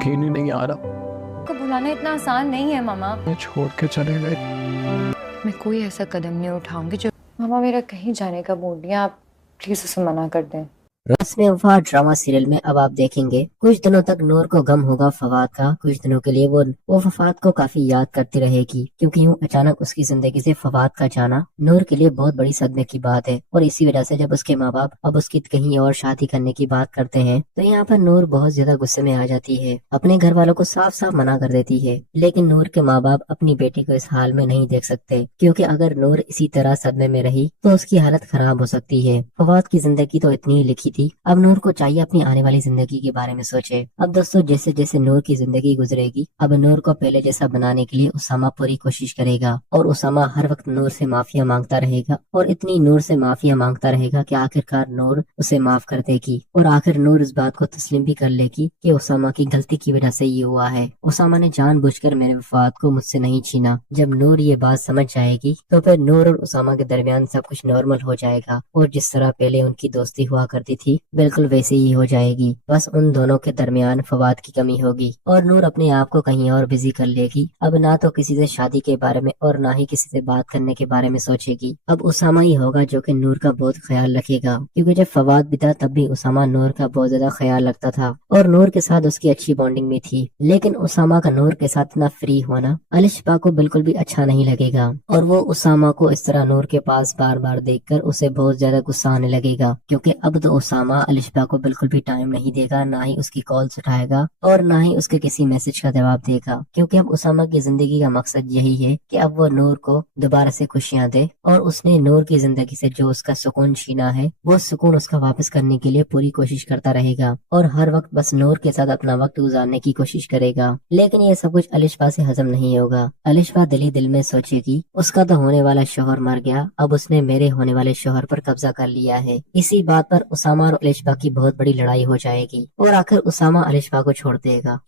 यकीन ही नहीं आ रहा, को भुलाना इतना आसान नहीं है मामा। ये छोड़ के चले गए। मैं कोई ऐसा कदम नहीं उठाऊंगी जो मामा मेरा कहीं जाने का मूड नहीं है, आप प्लीज उसे मना कर दें। रस्म वफा ड्रामा सीरियल में अब आप देखेंगे कुछ दिनों तक नूर को गम होगा फवाद का। कुछ दिनों के लिए वो फवाद को काफी याद करती रहेगी, क्योंकि यूं अचानक उसकी जिंदगी से फवाद का जाना नूर के लिए बहुत बड़ी सदमे की बात है। और इसी वजह से जब उसके माँ बाप अब उसकी कहीं और शादी करने की बात करते हैं तो यहाँ पर नूर बहुत ज्यादा गुस्से में आ जाती है, अपने घर वालों को साफ साफ मना कर देती है। लेकिन नूर के माँ बाप अपनी बेटी को इस हाल में नहीं देख सकते, क्योंकि अगर नूर इसी तरह सदमे में रही तो उसकी हालत खराब हो सकती है। फवाद की जिंदगी तो इतनी ही लिखी थी, अब नूर को चाहिए अपनी आने वाली जिंदगी के बारे में सोचे। अब दोस्तों जैसे जैसे नूर की जिंदगी गुजरेगी अब नूर को पहले जैसा बनाने के लिए उसामा पूरी कोशिश करेगा, और उसामा हर वक्त नूर से माफिया मांगता रहेगा, और इतनी नूर से माफिया मांगता रहेगा कि आखिरकार नूर उसे माफ कर देगी। और आखिर नूर इस बात को तस्लीम भी कर लेगी कि उसामा की गलती की वजह से ये हुआ है। उसामा ने जानबूझकर मेरे वफात को मुझसे नहीं छीना। जब नूर ये बात समझ जाएगी तो फिर नूर और उसामा के दरमियान सब कुछ नॉर्मल हो जाएगा, और जिस तरह पहले उनकी दोस्ती हुआ करती थी बिल्कुल वैसे ही हो जाएगी। बस उन दोनों के दरमियान फवाद की कमी होगी, और नूर अपने आप को कहीं और बिजी कर लेगी। अब ना तो किसी से शादी के बारे में और ना ही किसी से बात करने के बारे में सोचेगी। अब उसामा ही होगा जो कि नूर का बहुत ख्याल रखेगा, क्योंकि जब फवाद भी था तब भी उसामा नूर का बहुत ज्यादा ख्याल रखता था, और नूर के साथ उसकी अच्छी बॉन्डिंग भी थी। लेकिन उसामा का नूर के साथ इतना फ्री होना अलिशबा को बिल्कुल भी अच्छा नहीं लगेगा, और वो उसामा को इस तरह नूर के पास बार बार देखकर उसे बहुत ज्यादा गुस्सा आने लगेगा, क्योंकि अब तो उसामा अलिशबा को बिल्कुल भी टाइम नहीं देगा, ना ही उसकी कॉल्स उठाएगा और ना ही उसके किसी मैसेज का जवाब देगा। क्योंकि अब उसामा की जिंदगी का मकसद यही है कि अब वो नूर को दोबारा से खुशियां दे, और उसने नूर की जिंदगी से जो उसका सुकून छीना है वो सुकून उसका वापस करने के लिए पूरी कोशिश करता रहेगा, और हर वक्त बस नूर के साथ अपना वक्त गुजारने की कोशिश करेगा। लेकिन ये सब कुछ अलिशबा से हजम नहीं होगा। अलिशबा दिल ही दिल में सोचेगी उसका तो होने वाला शोहर मर गया, अब उसने मेरे होने वाले शोहर पर कब्जा कर लिया है। इसी बात पर उसामा और अलिशबा की बहुत बड़ी लड़ाई हो जाएगी, और आखिर उसामा अलिशबा को छोड़ देगा।